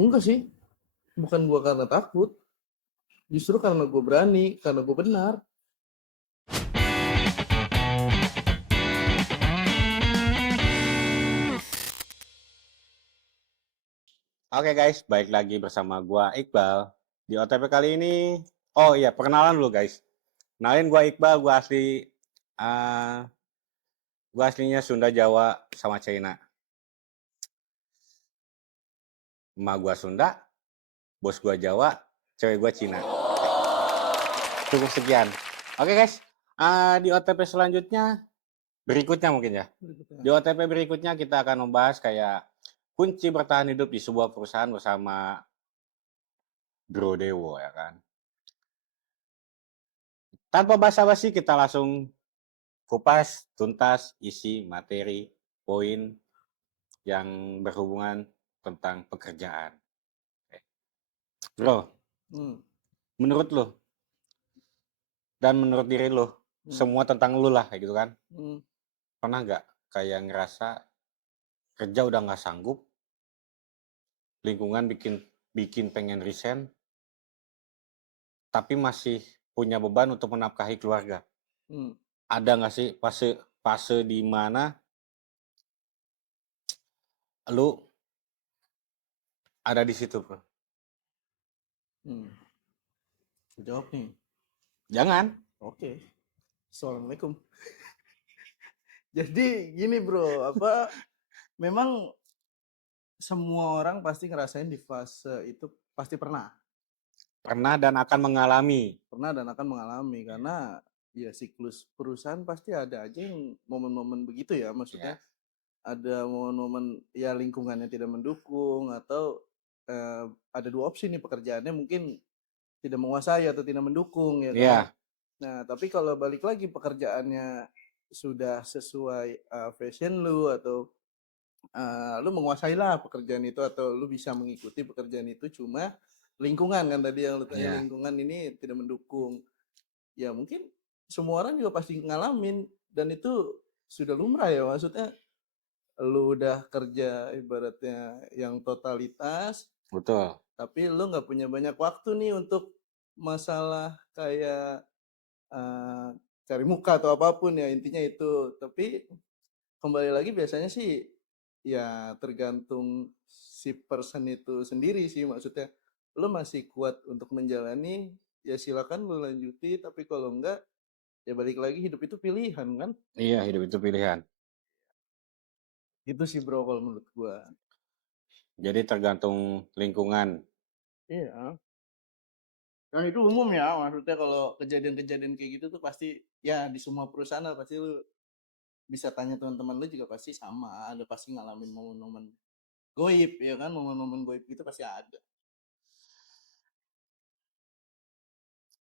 Enggak sih, bukan gue karena takut, justru karena gue berani, karena gue benar. Oke guys, balik lagi bersama gua Iqbal. Di OTP kali ini, oh iya, perkenalan dulu guys. Kenalin gua Iqbal, uh, gua aslinya Sunda, Jawa, sama China. Emak gua Sunda, bos gua Jawa, cewek gua Cina. Cukup sekian. Oke guys, di OTP selanjutnya, berikutnya mungkin ya. Di OTP berikutnya kita akan membahas kayak kunci bertahan hidup di sebuah perusahaan bersama Bro Dewo ya kan. Tanpa basa-basi kita langsung kupas tuntas isi materi poin yang berhubungan tentang pekerjaan. Bro, Hmm. menurut lo dan menurut diri lo, Hmm. semua tentang lo lah kayak gitu kan. Hmm. Pernah nggak kayak ngerasa kerja udah nggak sanggup, lingkungan bikin bikin pengen resign, tapi masih punya beban untuk menafkahi keluarga? Hmm. Ada nggak sih fase fase di mana lu ada di situ, bro? Hmm. Jawab nih. Jangan. Oke. Assalamualaikum. Jadi gini bro, memang semua orang pasti ngerasain di fase itu, pasti pernah Pernah dan akan mengalami. dan akan mengalami, karena ya siklus perusahaan pasti ada aja yang momen-momen begitu ya, maksudnya Ya, ada momen-momen ya lingkungannya tidak mendukung, atau ada dua opsi nih, pekerjaannya mungkin tidak menguasai atau tidak mendukung ya kan. ya, Nah tapi kalau balik lagi pekerjaannya sudah sesuai fashion lu, atau lu menguasai lah pekerjaan itu, atau lu bisa mengikuti pekerjaan itu, cuma lingkungan kan tadi yang lu tanya, ya. lingkungan ini tidak mendukung, ya mungkin semua orang juga pasti ngalamin, dan itu sudah lumrah ya, maksudnya lu udah kerja ibaratnya yang totalitas, Betul. tapi lu nggak punya banyak waktu nih untuk masalah kayak uh, cari muka atau apapun ya, intinya itu. Tapi kembali lagi biasanya sih ya tergantung si person itu sendiri sih, maksudnya lu masih kuat untuk menjalani, ya silakan lu lanjuti, tapi kalau enggak ya balik lagi, hidup itu pilihan kan. Iya, hidup itu pilihan. Itu sih bro kalau menurut gua. Jadi tergantung lingkungan. Iya. Dan itu umum ya, maksudnya kalau kejadian-kejadian kayak gitu tuh pasti ya di semua perusahaan lah, pasti lu bisa tanya teman-teman lu juga pasti sama, ada pasti ngalamin momen-momen goib ya kan, momen-momen goib gitu pasti ada.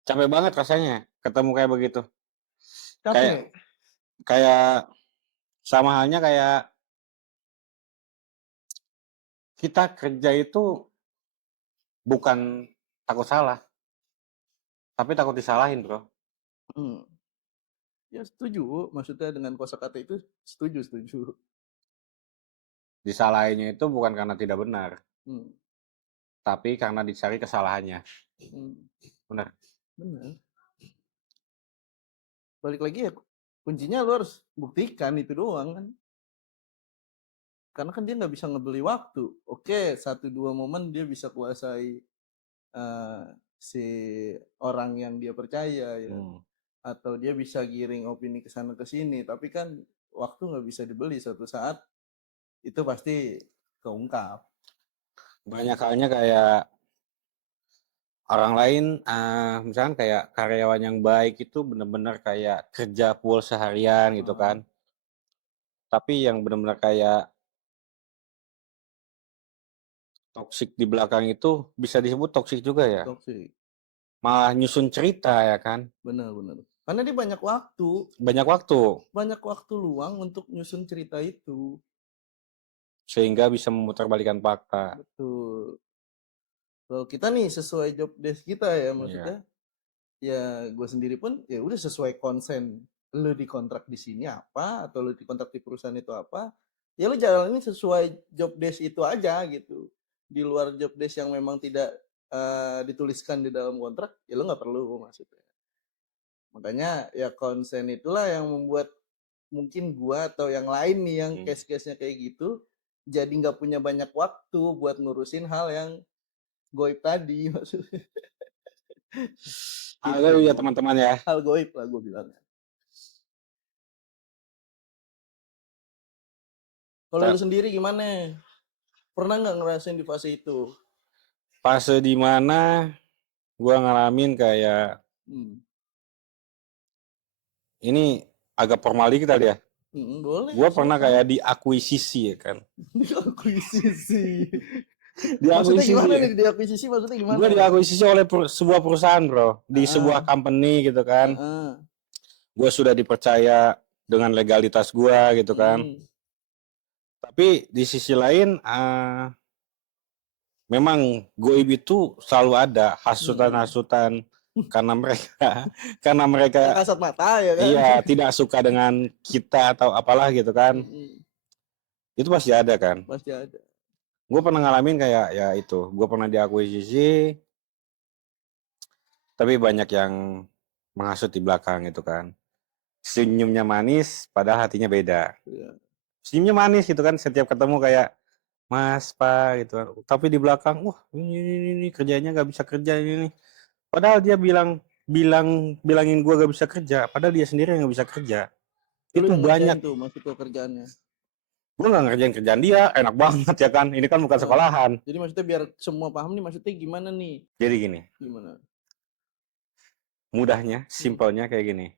Capek banget rasanya ketemu kayak begitu. Kayak Capek. kayak sama halnya kayak kita kerja itu bukan takut salah, tapi takut disalahin, bro. Hmm. Ya setuju, maksudnya dengan kosakata itu setuju, setuju. Disalahinnya itu bukan karena tidak benar, Hmm. tapi karena dicari kesalahannya. Hmm. Benar. Benar. Balik lagi ya, kuncinya lo harus buktikan itu doang kan, karena kan dia nggak bisa ngebeli waktu. Oke, satu dua momen dia bisa kuasai uh, si orang yang dia percaya ya, atau dia bisa giring opini ke sana ke sini, tapi kan waktu nggak bisa dibeli, suatu saat itu pasti keungkap. Banyak halnya kayak orang lain, misalkan kayak karyawan yang baik itu benar-benar kayak kerja full seharian gitu kan. Tapi yang benar-benar kayak toksik di belakang itu bisa disebut toksik juga ya. Toxic. Malah nyusun cerita ya kan. Benar-benar, karena dia Banyak waktu banyak waktu luang untuk nyusun cerita itu. sehingga bisa memutarbalikkan fakta. Betul. Kalau kita nih sesuai job desk kita ya, Iya. maksudnya ya gue sendiri pun ya udah sesuai konsen, lu dikontrak di sini apa, atau lu dikontrak di perusahaan itu apa, ya lu jalanin sesuai job desk itu aja gitu. di luar job desk yang memang tidak dituliskan di dalam kontrak, ya lo nggak perlu maksudnya. Makanya ya konsen itulah yang membuat mungkin gua atau yang lain nih yang case-case-nya kayak gitu, jadi nggak punya banyak waktu buat ngurusin hal yang goib tadi maksudnya. Hal goib ya teman-teman ya. Hal goib lah gue bilang. Kalau lu sendiri gimana? Pernah nggak ngerasain di fase itu? Fase di mana gue ngalamin kayak ini agak formal dikit kali ya. Boleh. Gue pernah kayak diakuisisi ya kan. Diakuisisi. Maksudnya gimana nih diakuisisi? Maksudnya gimana? Gue diakuisisi oleh sebuah perusahaan bro, di sebuah company gitu kan. Gue sudah dipercaya dengan legalitas gue gitu kan. Tapi di sisi lain, memang goib itu selalu ada hasutan-hasutan karena mereka kasat mata ya kan. Iya, tidak suka dengan kita atau apalah gitu kan. Itu pasti ada kan. Pasti ada. Gue pernah ngalamin kayak ya itu, gue pernah diakuisisi, tapi banyak yang menghasut di belakang gitu kan. Senyumnya manis, padahal hatinya beda. Senyumnya manis gitu kan, setiap ketemu kayak Mas, Pak gitu kan. Tapi di belakang, wah ini kerjanya nggak bisa kerja ini. Padahal dia bilangin gue gak bisa kerja, padahal dia sendiri yang gak bisa kerja. Lu itu banyak tuh maksud kerjaannya. Gue gak ngerjain kerjaan dia, enak banget ya kan. Ini kan bukan sekolahan. Jadi maksudnya biar semua paham nih, maksudnya gimana nih? Jadi gini. Gimana? Mudahnya, simpelnya kayak gini.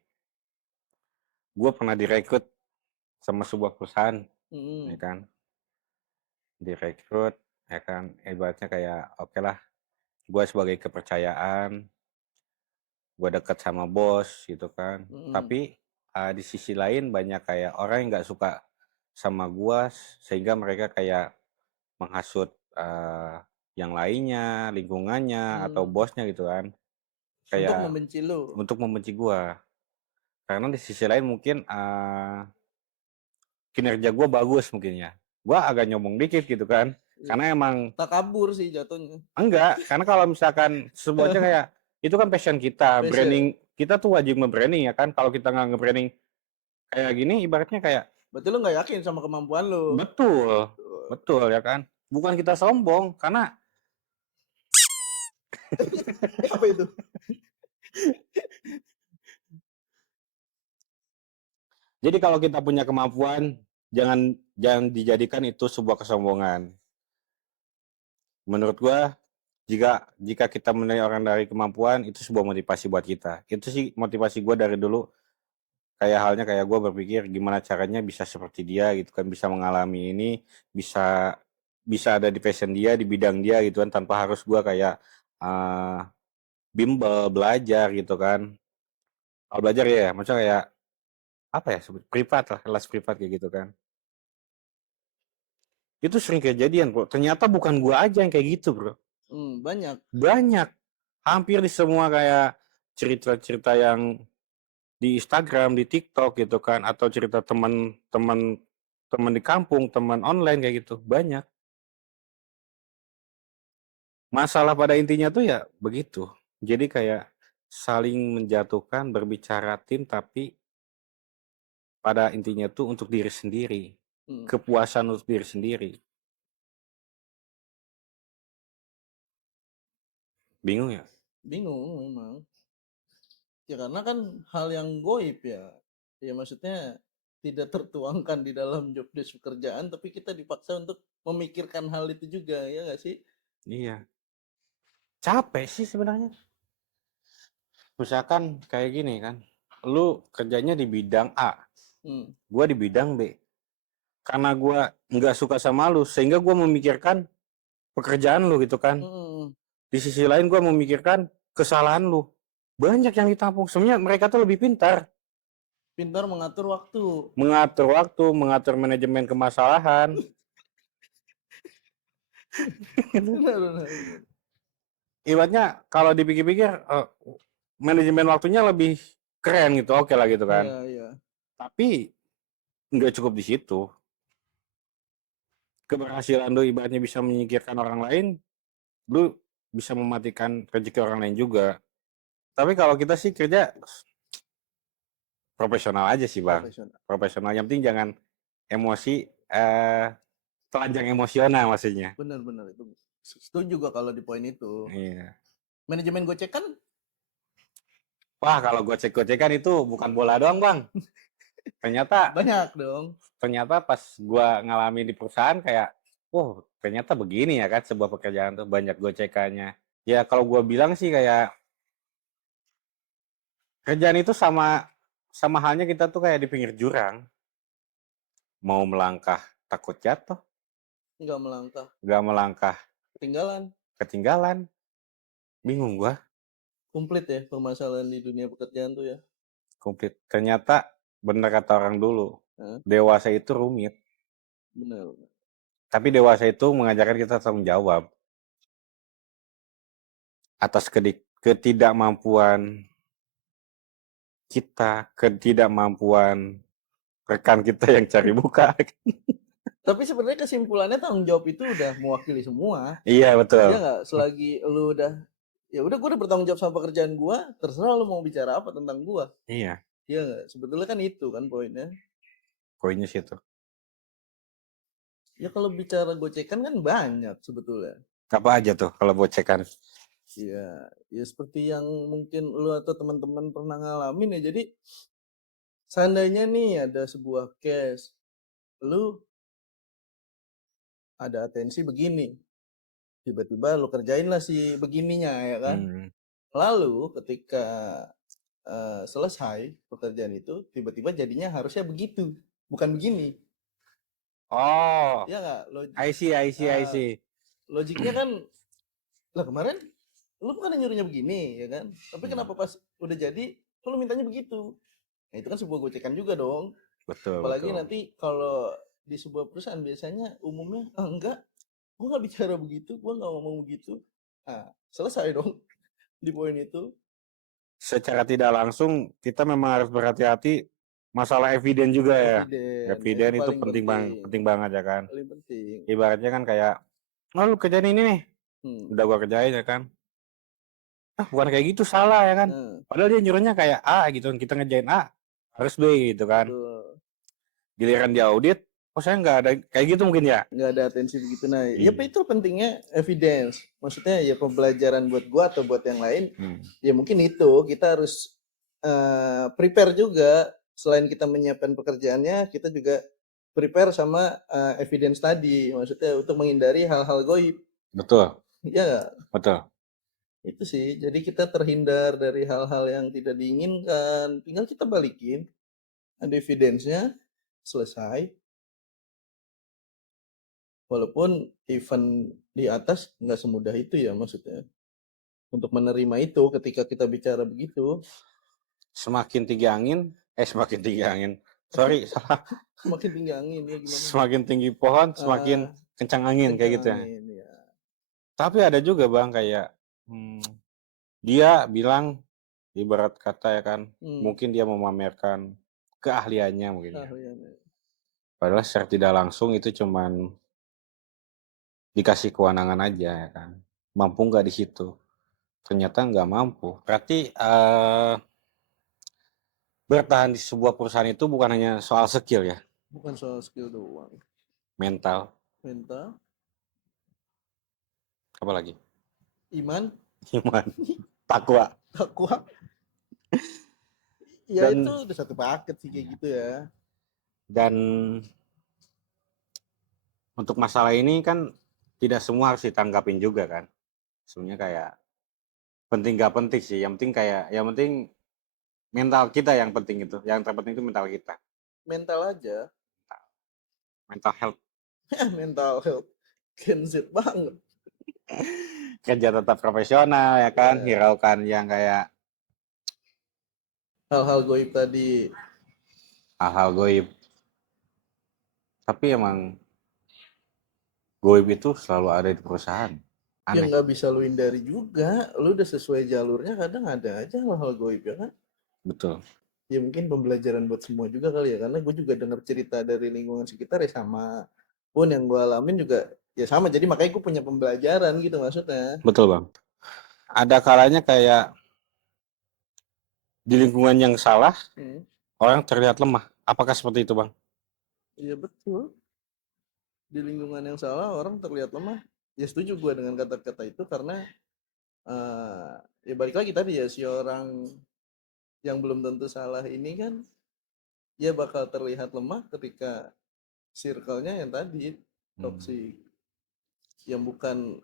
Gue pernah direkrut sama sebuah perusahaan, ya kan. Direkrut, ya kan. Ibaratnya kayak oke lah. Gue sebagai kepercayaan, gue deket sama bos gitu kan. Tapi di sisi lain banyak kayak orang yang gak suka sama gue, sehingga mereka kayak menghasut yang lainnya, lingkungannya, atau bosnya gitu kan. Kayak untuk membenci lu. Untuk membenci gue. Karena di sisi lain mungkin kinerja gue bagus mungkin ya. Gue agak nyombong dikit gitu kan. Karena emang tak kabur sih jatuhnya. Enggak, karena kalau misalkan sebuahnya kayak itu kan passion kita, branding kita tuh wajib nge-branding ya kan. Kalau kita nggak nge-branding kayak gini, ibaratnya kayak berarti lu nggak yakin sama kemampuan lu. Betul ya kan. Bukan kita sombong, karena apa itu? Jadi kalau kita punya kemampuan, jangan dijadikan itu sebuah kesombongan. Menurut gua, jika kita menilai orang dari kemampuan, itu sebuah motivasi buat kita. Itu sih motivasi gua dari dulu. Kayak halnya kayak gua berpikir gimana caranya bisa seperti dia gitu kan, bisa mengalami ini, bisa ada di passion dia, di bidang dia gitu kan, tanpa harus gua kayak bimbel belajar gitu kan. Kalau belajar ya, maksudnya kayak apa ya, privat lah, kelas privat kayak gitu kan. Itu sering kejadian bro, ternyata bukan gua aja yang kayak gitu bro. Banyak, hampir di semua kayak cerita-cerita yang di Instagram, di TikTok gitu kan, atau cerita teman di kampung, teman online kayak gitu, banyak. Masalah pada intinya tuh ya begitu. Jadi kayak saling menjatuhkan, berbicara tim, tapi pada intinya tuh untuk diri sendiri. Kepuasan untuk diri sendiri. Bingung ya? Bingung memang. Ya karena kan hal yang goib ya. Ya maksudnya tidak tertuangkan di dalam job desk pekerjaan, tapi kita dipaksa untuk memikirkan hal itu juga, ya nggak sih? Iya. Capek sih sebenarnya. Misalkan kayak gini kan, lu kerjanya di bidang A, gua di bidang B. Karena gua nggak suka sama lu, sehingga gua memikirkan pekerjaan lu gitu kan. Di sisi lain gua memikirkan kesalahan lu. Banyak yang ditampung. Sebenarnya mereka tuh lebih pintar. Pintar mengatur waktu. Mengatur manajemen kemasalahan. Ibaratnya kalau dipikir-pikir manajemen waktunya lebih keren gitu, oke lah gitu kan. Iya. Tapi nggak cukup di situ. keberhasilan lu ibaratnya bisa menyingkirkan orang lain, lu bisa mematikan rezeki orang lain juga. Tapi kalau kita sih kerja profesional aja sih bang, Profesional. profesional. Yang penting jangan emosi, telanjang emosional maksudnya. Benar-benar itu. Setuju juga kalau di poin itu. Iya. Manajemen Gojek kan Wah kalau gocek-gocekan itu bukan bola doang bang. Ternyata banyak dong. ternyata pas gua ngalamin di perusahaan kayak, oh ternyata begini ya kan sebuah pekerjaan tuh banyak gocekannya. Ya kalau gua bilang sih kayak kerjaan itu sama sama halnya kita tuh kayak di pinggir jurang, mau melangkah takut jatuh, Nggak melangkah. nggak melangkah Ketinggalan. ketinggalan, bingung gua, Komplit ya permasalahan di dunia pekerjaan tuh ya. komplit. Ternyata bener kata orang dulu, Hah? dewasa itu rumit, Benar. tapi dewasa itu mengajarkan kita tanggung jawab atas ketidakmampuan kita, ketidakmampuan rekan kita yang cari muka. Tapi sebenarnya kesimpulannya tanggung jawab itu udah mewakili semua. Iya betul. Ya nggak? Selagi lu udah ya udah gue udah bertanggung jawab sama pekerjaan gue, terserah lu mau bicara apa tentang gue. Iya, Iya nggak? Sebetulnya kan itu kan poinnya. poinnya situ. Ya kalau bicara gocekan kan banyak sebetulnya. Apa aja tuh kalau bocekan? Ya, ya seperti yang mungkin lu atau teman-teman pernah ngalamin ya. Jadi seandainya nih ada sebuah case, lu ada atensi begini, tiba-tiba lu kerjain lah si begininya ya kan. Hmm. Lalu ketika selesai pekerjaan itu, tiba-tiba jadinya harusnya begitu, bukan begini. Oh, Ya nggak? I see. Logiknya kan, lah kemarin lu bukan nyuruhnya begini ya kan, tapi kenapa pas udah jadi lu mintanya begitu? Nah itu kan sebuah gocekan juga dong. Betul, Apalagi betul. nanti kalau di sebuah perusahaan biasanya umumnya enggak, gua nggak bicara begitu, gua nggak ngomong begitu. Nah selesai dong di poin itu. Secara tidak langsung kita memang harus berhati-hati masalah eviden juga ya. Eviden ya, itu Eviden itu paling penting, penting banget ya kan. paling penting. Ibaratnya kan kayak, oh lu kerjain ini nih, udah gua kerjain ya kan. Ah bukan kayak gitu, salah ya kan. Nah Padahal dia nyuruhnya kayak A gitu, kita ngerjain A, harus B gitu kan. betul. Giliran dia audit, oh saya nggak ada kayak gitu mungkin ya. Nggak ada atensi begitu. Nah ya Iya. itu pentingnya evidence, maksudnya ya pembelajaran buat gua atau buat yang lain. Ya mungkin itu kita harus prepare juga, selain kita menyiapkan pekerjaannya, kita juga prepare sama evidence tadi, maksudnya untuk menghindari hal-hal goib. Betul, Ya nggak? betul. Itu sih, jadi kita terhindar dari hal-hal yang tidak diinginkan, tinggal kita balikin, ada evidence-nya, selesai. Walaupun event di atas nggak semudah itu ya maksudnya. Untuk menerima itu ketika kita bicara begitu. Semakin tinggi angin, semakin tinggi angin. Sorry, salah. Semakin tinggi angin ya gimana? Semakin tinggi pohon, semakin kencang angin kayak gitu ya. Angin, ya. Tapi ada juga bang kayak dia bilang ibarat kata ya kan, mungkin dia memamerkan keahliannya mungkin ya. Padahal secara tidak langsung itu cuman dikasih kewenangan aja ya kan. Mampu nggak di situ? Ternyata nggak mampu. Berarti bertahan di sebuah perusahaan itu bukan hanya soal skill ya. Bukan soal skill doang. Mental. Apa lagi? Iman. Takwa. Ya itu udah satu paket sih kayak gitu ya. Dan untuk masalah ini kan tidak semua harus ditanggapin juga kan. Sebenarnya kayak penting gak penting sih. Yang penting mental kita yang penting itu. Yang terpenting itu mental kita. Mental aja. Mental health. Mental health. Genset banget. Kerja tetap profesional ya kan. Hiraukan yang kayak hal-hal goib tadi. Hal-hal goib. Tapi emang goib itu selalu ada di perusahaan. Aneh. Ya nggak bisa lu hindari juga. Lu udah sesuai jalurnya, kadang ada aja hal-hal goib ya kan. Betul. Ya mungkin pembelajaran buat semua juga kali ya, karena gue juga dengar cerita dari lingkungan sekitar ya sama. pun yang gue alamin juga ya sama, jadi makanya gue punya pembelajaran gitu maksudnya. Betul bang. Ada kalanya kayak di lingkungan yang salah orang terlihat lemah. Apakah seperti itu bang? Iya betul, di lingkungan yang salah orang terlihat lemah. Ya setuju gue dengan kata-kata itu, karena ya balik lagi tadi ya, si orang yang belum tentu salah ini kan ya bakal terlihat lemah ketika circle-nya yang tadi toksik, yang bukan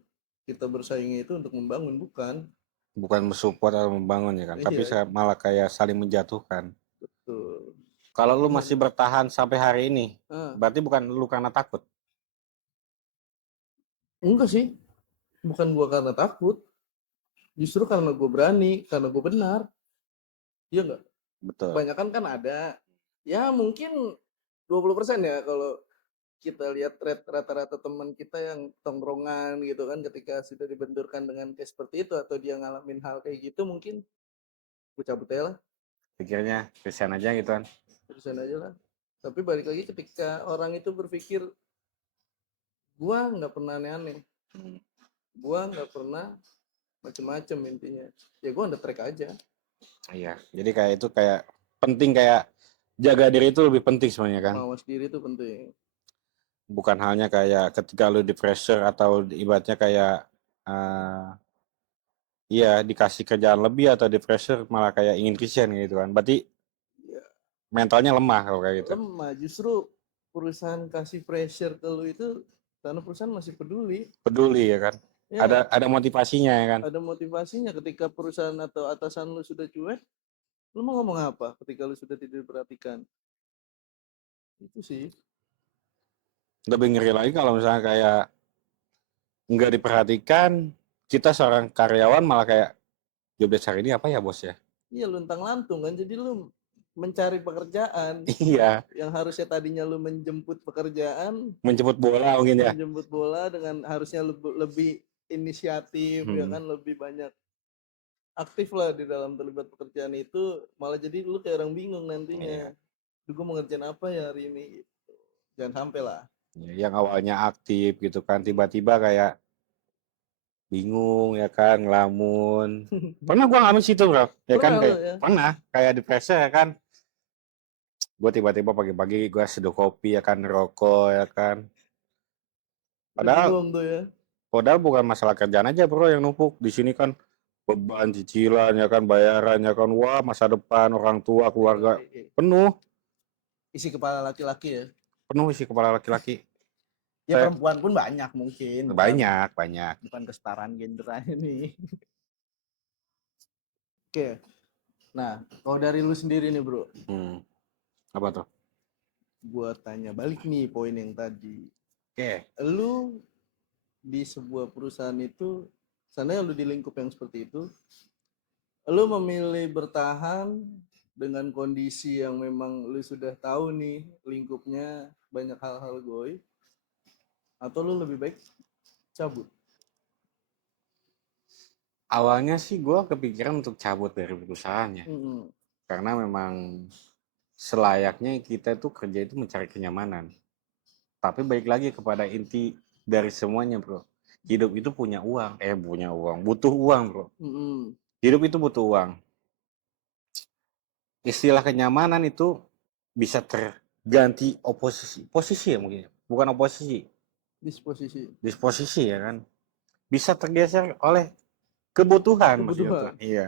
kita bersaing itu untuk membangun, bukan. Bukan mensupport atau membangun ya kan, tapi Iya malah kayak saling menjatuhkan. betul. Kalau lu Makanya masih bertahan sampai hari ini, ah, berarti bukan lu karena takut. enggak sih, bukan gua karena takut, justru karena gue berani, karena gue benar. Iya enggak? Betul. Kebanyakan kan ada ya mungkin 20% ya kalau kita lihat rata-rata teman kita yang tongkrongan gitu kan, ketika sudah dibenturkan dengan kayak seperti itu atau dia ngalamin hal kayak gitu, mungkin gue cabut aja lah, Pikirnya kesian aja gitu kan. terusin aja lah. Tapi balik lagi, ketika orang itu berpikir gua nggak pernah aneh-aneh, gua nggak pernah macem-macem, intinya ya gua on the track aja. Iya, jadi kayak itu kayak penting, kayak jaga diri itu lebih penting sebenarnya kan. Mawas diri itu penting. Bukan halnya kayak ketika lu di pressure atau ibaratnya kayak iya dikasih kerjaan lebih atau di pressure malah kayak ingin resign gitu kan. Berarti Ya, mentalnya lemah kalau kayak gitu. lemah. Justru perusahaan kasih pressure ke lu itu karena perusahaan masih peduli. Peduli ya kan. Ya, Ada motivasinya ya kan. ada motivasinya. Ketika perusahaan atau atasan lu sudah cuek, lu mau ngomong apa ketika lu sudah tidak diperhatikan? Itu sih. Lebih ngeri lagi kalau misalnya kayak nggak diperhatikan, kita seorang karyawan malah kayak jobdesk hari ini apa ya bos ya. Iya, luntang lantung kan, jadi lu mencari pekerjaan Iya, yang harusnya tadinya lu menjemput pekerjaan, menjemput bola mungkin ya. menjemput bola dengan harusnya lebih inisiatif ya kan, lebih banyak aktif lah di dalam terlibat pekerjaan itu, malah jadi lu kayak orang bingung nantinya. Iya. Gue mau ngerjain apa ya hari ini gitu. Jangan sampai lah. Yang awalnya aktif gitu kan tiba-tiba kayak bingung ya kan, ngelamun. Pernah gua ngalamin situ bro, ya kan, Pernah lo kayak ya? pernah kayak di pressure ya kan. Gue tiba-tiba pagi-pagi gue seduh kopi ya kan, rokok ya kan. Udah Padahal bingung tuh ya. padahal bukan masalah kerjaan aja bro yang numpuk di sini kan, beban cicilan ya kan, bayaran ya kan, wah masa depan orang tua keluarga penuh, Isi kepala laki-laki ya. penuh isi kepala laki-laki. Ya perempuan pun banyak mungkin, Banyak. bukan kesetaraan gender aja nih. Oke. Nah, kalau dari lu sendiri nih bro, Apa tuh? gua tanya balik nih poin yang tadi. Oke. Lu di sebuah perusahaan itu, sana lu di lingkup yang seperti itu, lu memilih bertahan dengan kondisi yang memang lu sudah tahu nih lingkupnya banyak hal-hal goib, atau lu lebih baik cabut? Awalnya sih gue kepikiran untuk cabut dari perusahaannya. Mm-mm. Karena memang selayaknya kita tuh kerja itu mencari kenyamanan. Tapi balik lagi kepada inti dari semuanya bro. Hidup itu butuh uang bro. Mm-mm. Hidup itu butuh uang. Istilah kenyamanan itu bisa terganti posisi ya mungkin. Bukan oposisi, disposisi ya kan. Bisa tergeser oleh kebutuhan maksudnya tuh. Kebutuhan. Iya.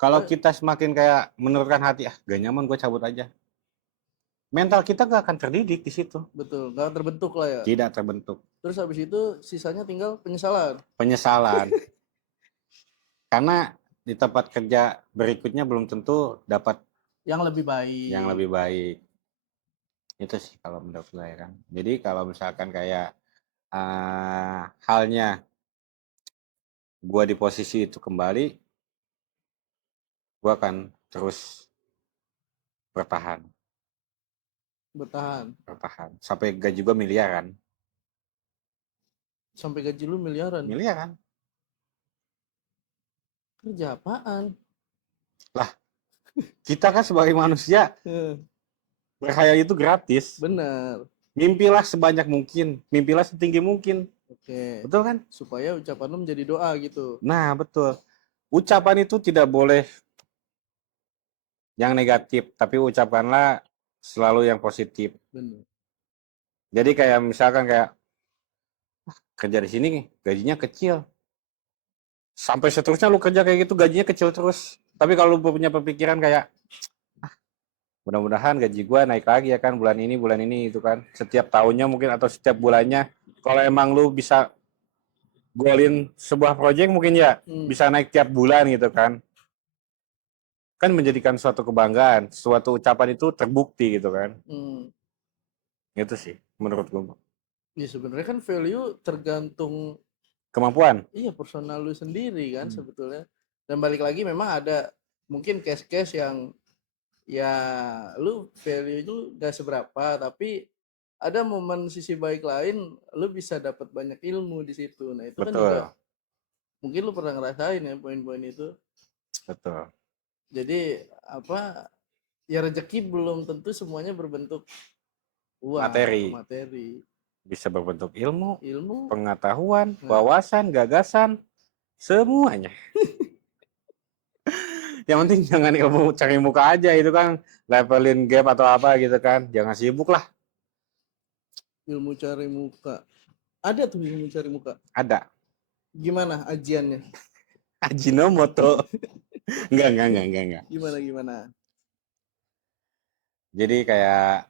Kalau kita semakin kayak menurunkan hati, gak nyaman gue cabut aja. Mental kita gak akan terdidik di situ. Betul, gak terbentuk lah ya. Tidak terbentuk. Terus habis itu sisanya tinggal penyesalan. Penyesalan. Karena di tempat kerja berikutnya belum tentu dapat yang lebih baik. Yang lebih baik. Itu sih kalau menurut saya kan. Jadi kalau misalkan kayak halnya gue di posisi itu kembali, gue akan terus bertahan. Bertahan. Sampai gaji gue miliaran. Sampai gaji lu miliaran? Miliaran. Kerja apaan? Lah, kita kan sebagai manusia berkhayal itu gratis. Benar. Mimpilah sebanyak mungkin, mimpilah setinggi mungkin. Oke. Betul kan? Supaya ucapan lu menjadi doa gitu. Nah, betul. Ucapan itu tidak boleh yang negatif, tapi ucapkanlah selalu yang positif. Bener. Jadi kayak misalkan kayak kerja di sini gajinya kecil. Sampai seterusnya lu kerja kayak gitu gajinya kecil terus. Tapi kalau lu punya pemikiran kayak mudah-mudahan gaji gua naik lagi ya kan bulan ini itu kan. Setiap tahunnya mungkin atau setiap bulannya. Kalau emang lu bisa golin sebuah project mungkin ya bisa naik tiap bulan gitu kan. Kan menjadikan suatu kebanggaan, suatu ucapan itu terbukti gitu kan. Itu sih menurut gua. Ya sebenarnya kan value tergantung Kemampuan. iya personal lu sendiri kan sebetulnya. Dan balik lagi memang ada mungkin case-case yang ya lu value itu gak seberapa tapi ada momen sisi baik lain lu bisa dapat banyak ilmu di situ. Nah, itu kan juga Betul. mungkin lu pernah ngerasain ya poin-poin itu. Betul. Jadi apa ya rezeki belum tentu semuanya berbentuk uang atau Materi. materi. Bisa berbentuk ilmu, Ilmu, pengetahuan, nah, wawasan, gagasan, semuanya. Yang penting jangan ilmu cari muka aja itu kan, levelin game atau apa gitu kan. Jangan sibuk lah. ilmu cari muka. Ada tuh ilmu cari muka. Ada. Gimana ajiannya? Ajinomoto. Enggak. Gimana? Jadi kayak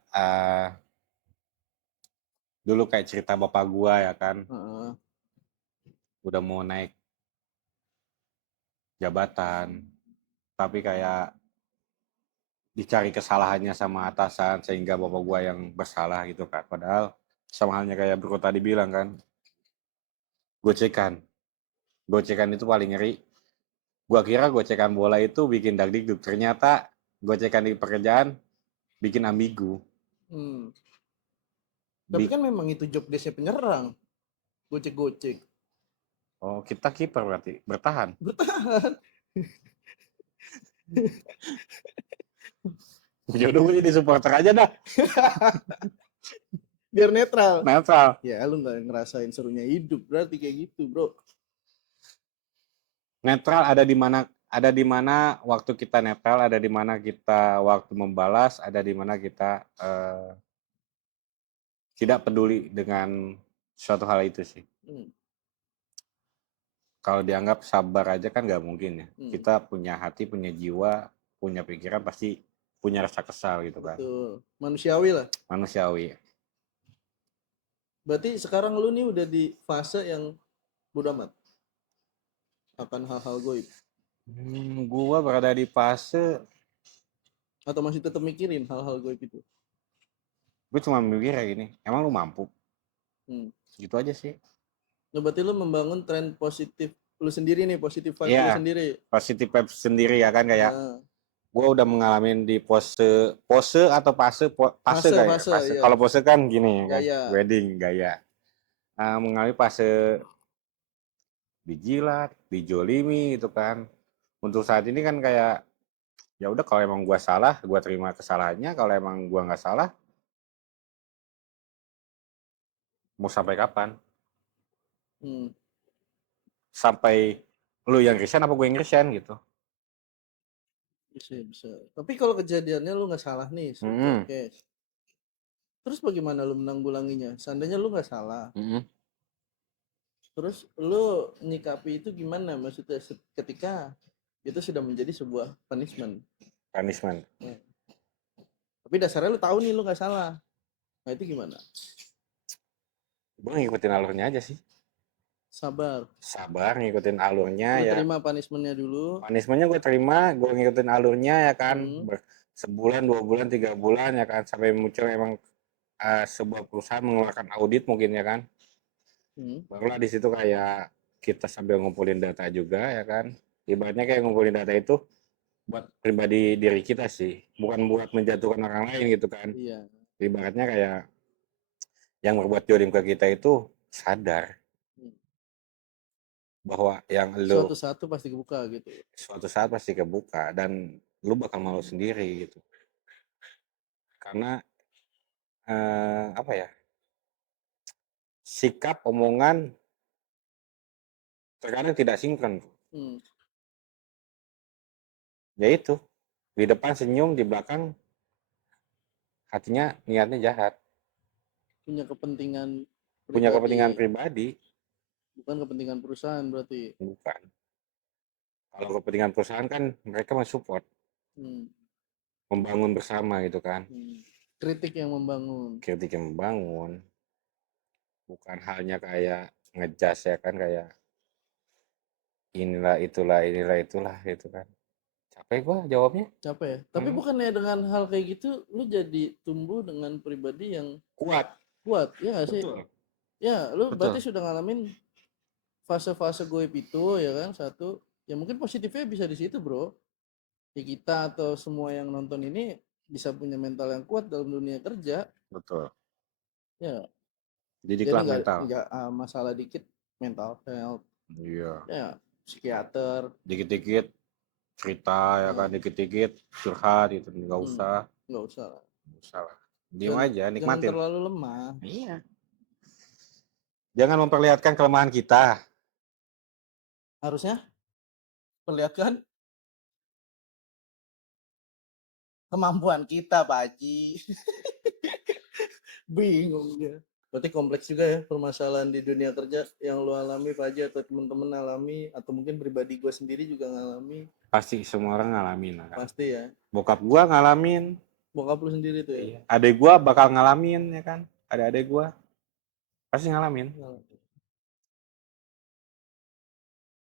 dulu kayak cerita bapak gua ya kan, Heeh. udah mau naik jabatan, tapi kayak dicari kesalahannya sama atasan sehingga bapak gua yang bersalah gitu kan. Padahal sama halnya kayak bro tadi bilang kan, gocekan. Gocekan itu paling ngeri. Gua kira gocekan bola itu bikin dagdikduk, ternyata gocekan di pekerjaan bikin ambigu. Tapi kan memang itu job desknya penyerang. Gocek-gocek. Oh, kita kiper berarti, bertahan. Bertahan. Jodoh gue jadi supporter aja dah. Biar netral. Netral. Ya lu nggak ngerasain serunya hidup berarti kayak gitu bro. Netral ada di mana waktu kita netral, ada di mana kita waktu membalas, ada di mana kita tidak peduli dengan suatu hal itu sih. Kalau dianggap sabar aja kan nggak mungkin ya. Kita punya hati, punya jiwa, punya pikiran, pasti punya rasa kesal gitu kan. Betul. Manusiawi lah. Manusiawi. Berarti sekarang lu nih udah di fase yang bodo amat akan hal-hal goib. Gua berada di fase Atau masih tetap mikirin hal-hal goib itu? gue cuma mikir kayak gini, emang lu mampu? Gitu aja sih. Nah, berarti lu membangun tren positif lu sendiri nih, positif vibe lu Iya, sendiri. positif vibe sendiri ya kan kayak gue udah mengalami di pose atau fase kayak fase. Iya. Kalau pose kan gini kan, Gaya. wedding gaya. Mengalami fase dijilat, dijolimi gitu kan. Untuk saat ini kan kayak ya udah kalau emang gue salah, gue terima kesalahannya. Kalau emang gue nggak salah, mau sampai kapan? Sampai lu yang resign apa gue yang resign gitu. Bisa. Tapi kalau kejadiannya lu nggak salah nih, sebuah case. Terus bagaimana lu menanggulanginya? Seandainya lu nggak salah. Terus lu nyikapi itu gimana? Maksudnya ketika itu sudah menjadi sebuah punishment. Ya. Tapi dasarnya lu tahu nih lu nggak salah. Nah itu gimana? Gue ngikutin alurnya aja sih. Sabar Ngikutin alurnya lu ya. terima punishmentnya dulu. Punishmentnya gue terima, gue ngikutin alurnya ya kan. Sebulan, 2 bulan, 3 bulan ya kan. Sampai muncul emang sebuah perusahaan mengeluarkan audit mungkin ya kan. Barulah di situ kayak kita sambil ngumpulin data juga ya kan. Ibaratnya kayak ngumpulin data itu buat pribadi diri kita sih. Bukan buat menjatuhkan orang lain gitu kan. Iya. Ibaratnya kayak yang berbuat jolim ke kita itu sadar bahwa yang lu Suatu saat tuh pasti kebuka gitu. suatu saat pasti kebuka dan lu bakal malu sendiri gitu. Karena apa ya, sikap, omongan terkadang tidak sinkron. Hmm. Ya itu, di depan senyum, di belakang hatinya niatnya jahat. Punya kepentingan Punya kepentingan pribadi, pribadi, bukan kepentingan perusahaan berarti. bukan. Kalau kepentingan perusahaan kan mereka mensupport, Hmm. membangun bersama gitu kan. Hmm. Kritik yang membangun. Kritik yang membangun, bukan hanya kayak ngejas ya kan, kayak inilah itulah gitu kan. Capek gua jawabnya. Capek ya. Tapi bukannya dengan hal kayak gitu lu jadi tumbuh dengan pribadi yang Kuat. kuat, ya nggak sih? Betul. Ya, lu berarti Betul. sudah ngalamin fase-fase goib itu ya kan, satu. Ya mungkin positifnya bisa di situ, Bro. Ya kita atau semua yang nonton ini bisa punya mental yang kuat dalam dunia kerja. Betul. Ya, jadi Didiklah mental. nggak masalah dikit mental health, Iya. ya psikiater. Dikit-dikit cerita ya kan, Hmm. dikit-dikit curhat gitu, nggak Hmm. usah. Nggak usah lah. Nggak usah lah. Diem aja, Jangan nikmatin. terlalu lemah. Iya. Jangan memperlihatkan kelemahan kita. Harusnya perlihatkan kemampuan kita, Pak Haji. Bingung dia. Berarti kompleks juga ya permasalahan di dunia kerja yang lu alami, Pak Haji, atau temen-temen alami, atau mungkin pribadi gue sendiri juga ngalami. Pasti semua orang ngalamin lah kan. Pasti ya. Bokap gua ngalamin. Bokap lu sendiri tuh ya. Iya. Adek gua bakal ngalamin ya kan. Adek gua pasti ngalamin.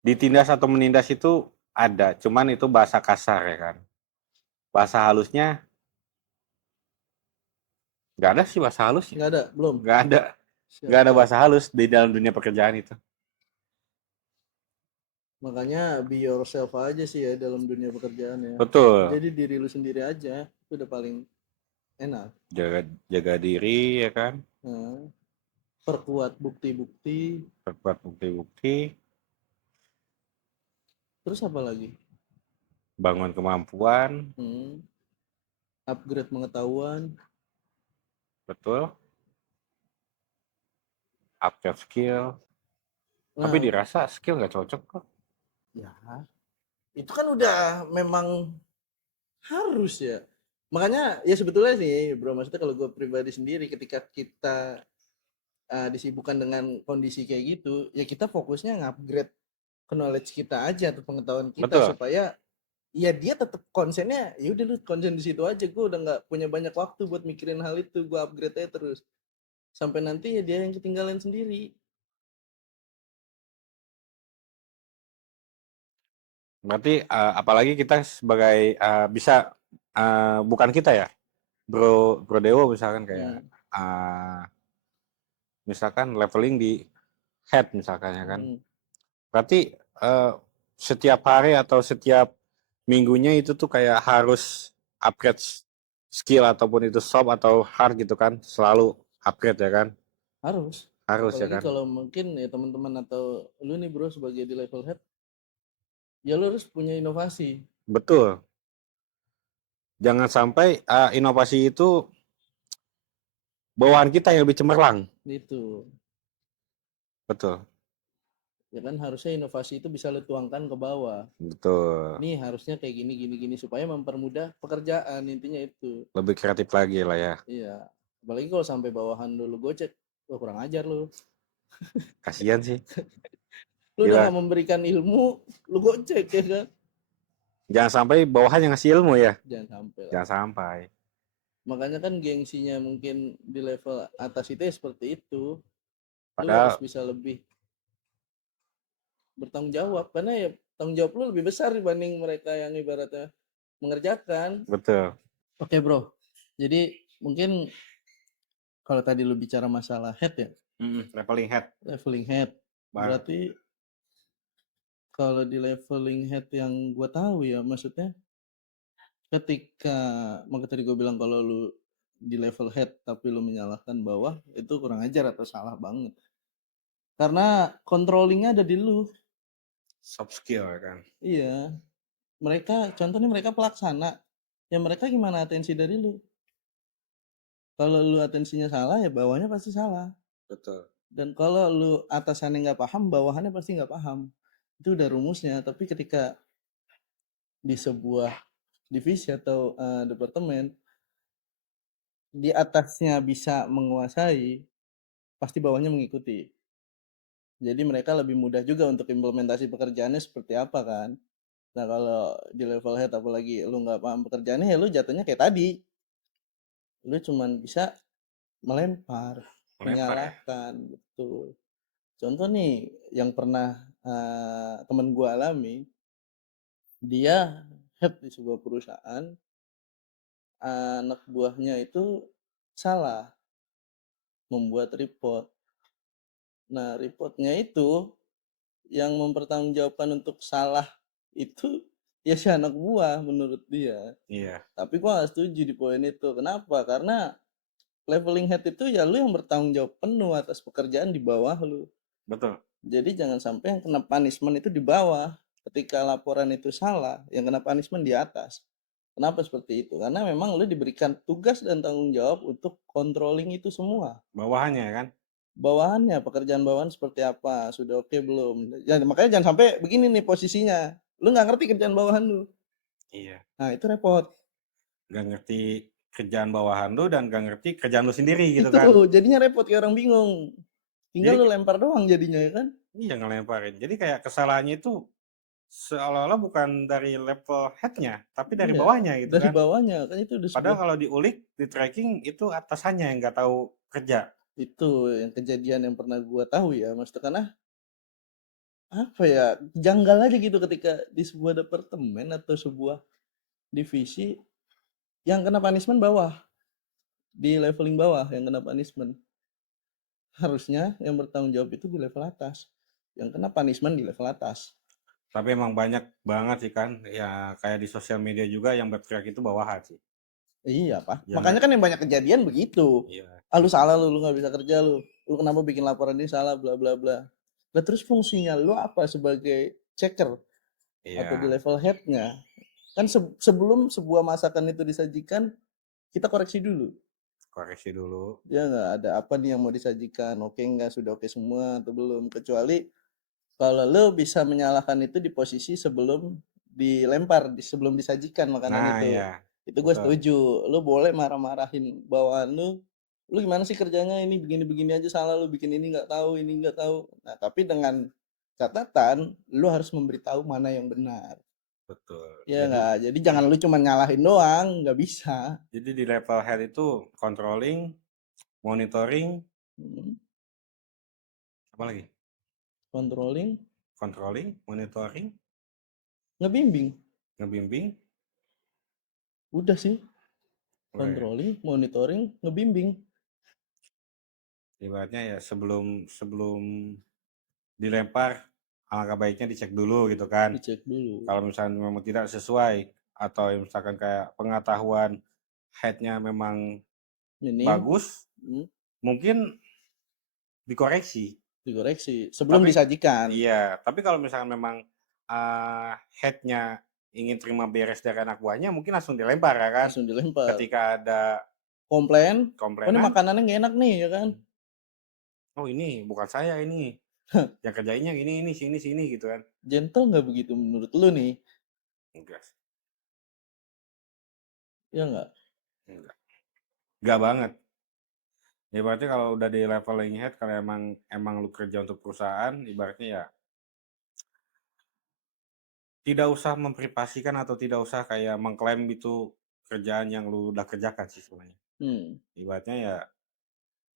Ditindas atau menindas itu ada, cuman itu bahasa kasar ya kan. Bahasa halusnya nggak ada sih bahasa halus ya. Nggak ada, belum. Nggak ada. Siap, Nggak ada siap. bahasa halus di dalam dunia pekerjaan itu. Makanya be yourself aja sih ya dalam dunia pekerjaan ya. Betul. Jadi diri lu sendiri aja itu udah paling enak. Jaga diri ya kan. Nah, perkuat bukti-bukti. Perkuat bukti-bukti. Terus apa lagi? Bangun kemampuan. Upgrade pengetahuan. Betul. Upgrade skill. Nah, Tapi dirasa skill nggak cocok kok. ya itu kan udah memang harus ya. Makanya ya sebetulnya sih bro, maksudnya kalau gue pribadi sendiri ketika kita disibukkan dengan kondisi kayak gitu, ya kita fokusnya ngupgrade knowledge kita aja atau pengetahuan kita. Betul. Supaya ya dia tetap konsennya, ya udah lu konsen di situ aja. Gue udah nggak punya banyak waktu buat mikirin hal itu, gue upgrade aja terus sampai nanti ya dia yang ketinggalan sendiri. Berarti apalagi kita sebagai bisa bukan kita ya, Bro Dewo misalkan kayak misalkan leveling di head misalkan ya kan. Berarti setiap hari atau setiap minggunya itu tuh kayak harus upgrade skill ataupun itu soft atau hard gitu kan, selalu upgrade ya kan. Harus Ya apalagi kan. kalau mungkin ya teman-teman atau lu nih bro sebagai di level head, ya lu harus punya inovasi. Betul. Jangan sampai inovasi itu bawahan kita yang lebih cemerlang. Itu Betul. ya kan, harusnya inovasi itu bisa lu tuangkan ke bawah. Betul. Nih harusnya kayak gini supaya mempermudah pekerjaan, intinya itu. Lebih kreatif lagi lah ya. Iya, apalagi kalau sampai bawahan dulu gocek, wah kurang ajar lu. Kasihan sih. Lu udah Gila. gak memberikan ilmu, lu gocek ya kan. Jangan sampai bawahan yang ngasih ilmu ya. Jangan sampai lah. Jangan sampai. Makanya kan gengsinya mungkin di level atas itu ya seperti itu. Lu harus Padahal bisa lebih bertanggung jawab, karena ya tanggung jawab lu lebih besar dibanding mereka yang ibaratnya mengerjakan. betul. Oke bro, jadi mungkin kalau tadi lu bicara masalah head ya, Leveling head. leveling head, berarti kalau di leveling head yang gue tahu ya, maksudnya ketika makanya tadi gue bilang kalau lu di level head tapi lu menyalahkan bawah, itu kurang ajar atau salah banget. Karena controllingnya ada di lu. Soft skill ya kan. Iya. Mereka, contohnya mereka pelaksana. Ya mereka gimana atensi dari lu? Kalau lu atensinya salah ya bawahnya pasti salah. Betul. Dan kalau lu atasannya nggak paham, bawahannya pasti nggak paham. Itu udah rumusnya. Tapi ketika di sebuah divisi atau departemen, di atasnya bisa menguasai, pasti bawahnya mengikuti. Jadi mereka lebih mudah juga untuk implementasi pekerjaannya seperti apa kan. Nah kalau di level head apalagi lu nggak paham pekerjaannya ya lu jatuhnya kayak tadi. Lu cuman bisa melempar, Melempar ya. menyalahkan, betul. Contoh nih yang pernah temen gue alami, dia head di sebuah perusahaan, anak buahnya itu salah membuat report. Nah reportnya itu yang mempertanggungjawabkan untuk salah itu ya si anak buah menurut dia. Iya. Tapi gua gak setuju di poin itu. Kenapa? Karena leveling head itu ya lu yang bertanggung jawab penuh atas pekerjaan di bawah lu. Betul. Jadi jangan sampai yang kena punishment itu di bawah. Ketika laporan itu salah, yang kena punishment di atas. Kenapa seperti itu? Karena memang lu diberikan tugas dan tanggung jawab untuk controlling itu semua. Bawahannya kan. Bawahannya, pekerjaan bawahan seperti apa, sudah oke belum. Ya, makanya jangan sampai begini nih posisinya. Lu nggak ngerti kerjaan bawahan lu. Iya. Nah itu repot. Gak ngerti kerjaan bawahan lu dan gak ngerti kerjaan lu sendiri gitu Itu kan. jadinya repot kayak orang bingung. Tinggal Jadi lu lempar doang jadinya ya kan. iya ngelemparin. Jadi kayak kesalahannya itu seolah-olah bukan dari level headnya, tapi dari Iya, bawahnya gitu dari kan. bawahnya kan itu udah Padahal sebuah. kalau diulik, di tracking itu atasannya yang nggak tahu kerja. Itu yang kejadian yang pernah gua tahu ya, Mas. Karena apa ya, janggal aja gitu ketika di sebuah departemen atau sebuah divisi yang kena punishment bawah, di leveling bawah yang kena punishment. Harusnya yang bertanggung jawab itu di level atas, yang kena punishment di level atas. Tapi emang banyak banget sih kan, ya kayak di sosial media juga yang berteriak itu bawahan sih. Iya pak, Jangan, makanya kan yang banyak kejadian begitu. iya, Ah lu salah, lu nggak bisa kerja, lu kenapa bikin laporan ini salah, bla bla bla. Nah terus fungsinya lu apa sebagai checker atau di iya, level headnya? Kan sebelum sebuah masakan itu disajikan, kita koreksi dulu. koreksi dulu. Ya nggak ada apa nih yang mau disajikan, oke nggak, sudah oke semua atau belum. Kecuali kalau lo bisa menyalahkan itu di posisi sebelum dilempar, sebelum disajikan makanan Nah, itu. ya, Itu gue betul, setuju. Lo boleh marah-marahin bawahan lo. Lu gimana sih kerjanya ini begini-begini aja salah, lu bikin ini nggak tahu, ini nggak tahu. Nah, tapi dengan catatan lu harus memberitahu mana yang benar. betul. Ya nggak? Jadi jangan lu cuma nyalahin doang, nggak bisa. Jadi di level head itu controlling, monitoring, Hmm. apa lagi? Controlling, Controlling, monitoring, ngebimbing. ngebimbing, Udah sih, oh ya, controlling, monitoring, ngebimbing. ibaratnya ya sebelum sebelum dilempar, alangkah baiknya dicek dulu gitu kan. Dicek dulu. Kalau misalnya memang tidak sesuai atau misalkan kayak pengetahuan headnya memang Minim, bagus, hmm, mungkin dikoreksi. dikoreksi sebelum Tapi disajikan. iya, tapi kalau misalkan memang headnya ingin terima beres dari anak buahnya, mungkin langsung dilempar ya kan. Langsung dilempar. Ketika ada Komplain, oh ini komplainan, makanannya nggak enak nih ya kan. oh ini bukan saya ini, yang kerjainnya ini sini sini gitu kan. Gentle nggak begitu menurut lu nih? Enggak, Ya nggak? enggak banget. Ya berarti kalau udah di leveling head, kalau emang lu kerja untuk perusahaan, ibaratnya ya tidak usah memprivasikan atau tidak usah kayak mengklaim itu kerjaan yang lu udah kerjakan sih sebenarnya. Hmm, Ibaratnya ya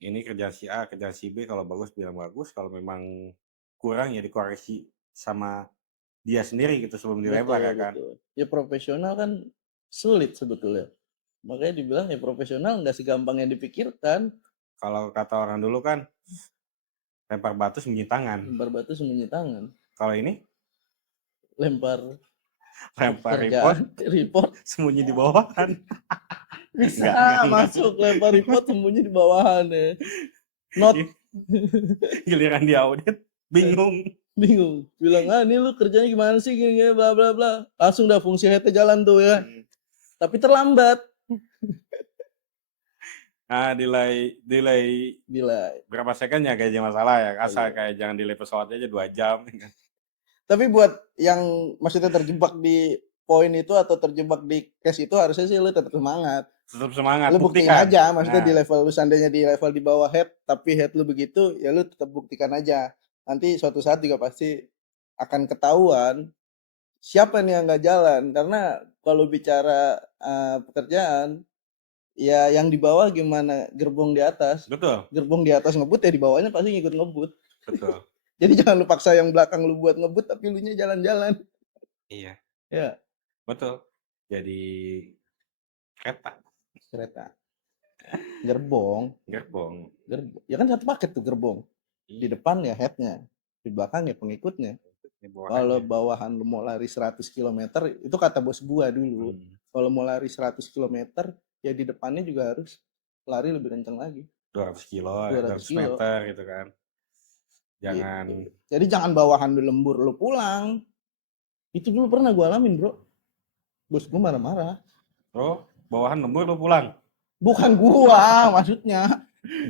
ini kerjaan si A, kerjaan si B, kalau bagus bilang bagus, kalau memang kurang ya dikoreksi sama dia sendiri gitu sebelum dilempar ya betul kan. betul. Ya profesional kan sulit sebetulnya. Makanya dibilang ya profesional nggak segampang yang dipikirkan. Kalau kata orang dulu kan lempar batu sembunyi tangan. Lempar batu sembunyi tangan. Kalau ini Lempar lempar report pekerjaan, report. sembunyi di bawahan. Bisa Enggak. masuk lempar report sembunyi di bawahan ya. Not Giliran di audit bingung. bingung. Bilang, ah ini lu kerjanya gimana sih gini, gini bla bla bla. Langsung dah fungsi headnya jalan tuh ya. Tapi terlambat. delay Bila. berapa second ya kayaknya masalah ya. Asal Iya. kayak jangan delay pesawatnya aja 2 jam. Tapi buat yang maksudnya terjebak di poin itu atau terjebak di case itu harusnya sih lu tetap semangat. Tetap semangat, Lu buktiin buktikan. aja, maksudnya di Nah, level lu seandainya di level di bawah head tapi head lu begitu, ya lu tetap buktikan aja. Nanti suatu saat juga pasti akan ketahuan siapa nih yang nggak jalan. Karena kalau bicara pekerjaan, ya yang di bawah gimana gerbong di atas. betul, Gerbong di atas ngebut ya di bawahnya pasti ngikut ngebut. betul. Jadi jangan lu paksa yang belakang lu buat ngebut tapi lu nya jalan-jalan. Iya, Ya, betul. Jadi kereta, kereta. Gerbong, gerbong. ya kan satu paket tuh gerbong. Di Iya, depan ya headnya, di belakang ya pengikutnya. ini Kalau bawahannya. bawahan lu mau lari 100 km, itu kata bos gua dulu. Hmm, Kalau mau lari 100 km, ya di depannya juga harus lari lebih kencang lagi. 200 kilo, 200 200 kilo. meter gitu kan. Jangan, Gitu. Jadi jangan bawahan lu lembur lu pulang. Itu dulu pernah gua alamin, Bro. Bos gua marah-marah. oh, bawahan lembur lu pulang. Bukan gua, maksudnya.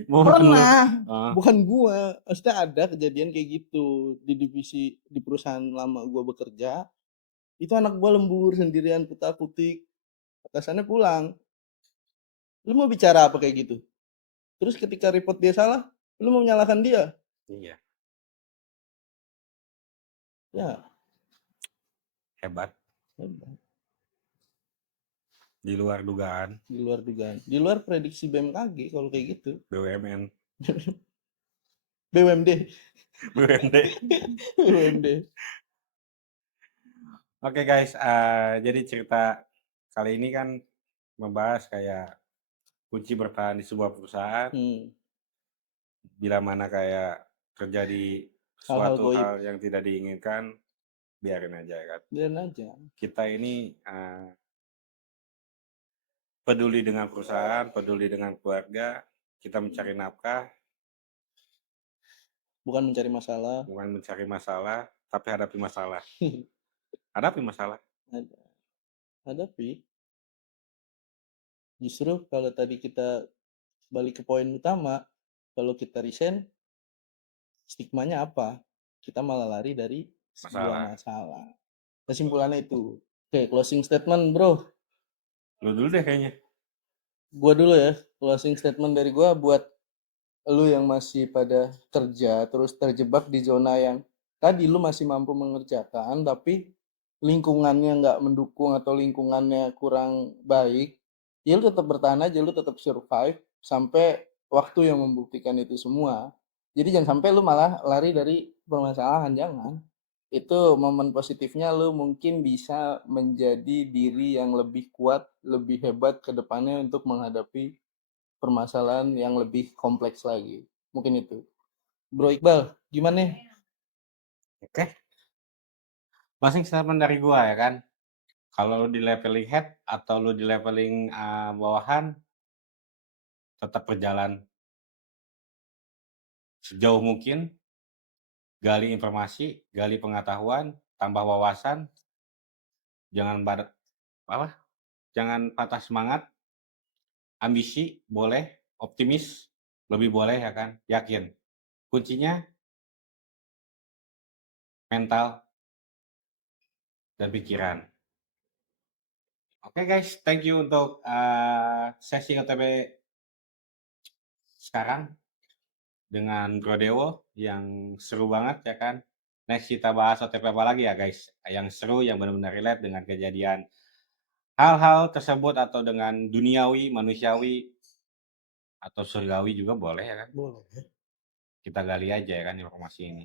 Bukan lu. Pernah. Ah, Bukan gua. Maksudnya ada kejadian kayak gitu di divisi di perusahaan lama gua bekerja. Itu anak gua lembur sendirian putar-putik. Atasannya pulang. Lu mau bicara apa kayak gitu? Terus ketika report dia salah, lu mau menyalahkan dia? iya, Ya, hebat. hebat. Di luar dugaan, Di luar dugaan. Di luar prediksi BMKG kalau kayak gitu. BUMN. BUMD. BUMD. BUMD. Oke guys, jadi cerita kali ini kan membahas kayak kunci bertahan di sebuah perusahaan. Bila mana kayak terjadi Hal-hal suatu goib. hal yang tidak diinginkan, biarin aja kan. Biarin aja. Kita ini peduli dengan perusahaan, peduli dengan keluarga, kita mencari nafkah, Bukan mencari masalah. bukan mencari masalah, tapi hadapi masalah. Hadapi masalah. Hadapi. Justru kalau tadi kita balik ke poin utama, kalau kita resign, stigmanya apa? Kita malah lari dari sebuah masalah. Kesimpulannya itu. Oke, closing statement, bro. Lu dulu deh kayaknya. Gua dulu ya, closing statement dari gua buat lu yang masih pada kerja terus terjebak di zona yang tadi lu masih mampu mengerjakan tapi lingkungannya nggak mendukung atau lingkungannya kurang baik, ya lu tetap bertahan aja, lu tetap survive sampai waktu yang membuktikan itu semua. Jadi jangan sampai lu malah lari dari permasalahan, jangan. Itu momen positifnya lu mungkin bisa menjadi diri yang lebih kuat, lebih hebat ke depannya untuk menghadapi permasalahan yang lebih kompleks lagi. Mungkin itu. Bro Iqbal, gimana? Oke. Closing statement dari gua ya kan. Kalau lu di leveling head atau lu di leveling bawahan, tetap berjalan sejauh mungkin, gali informasi, gali pengetahuan, tambah wawasan, jangan jangan patah semangat, ambisi boleh, optimis lebih boleh ya kan, yakin. Kuncinya mental dan pikiran. Oke guys, thank you untuk sesi OTB sekarang dengan Bro Dewo yang seru banget ya kan. Next kita bahas OTP apa lagi ya guys, yang seru, yang benar-benar relate dengan kejadian hal-hal tersebut atau dengan duniawi, manusiawi, atau surgawi juga boleh ya kan. Boleh. Kita gali aja ya kan informasi ini.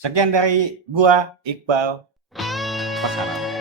Sekian dari gua, Iqbal. Wassalam.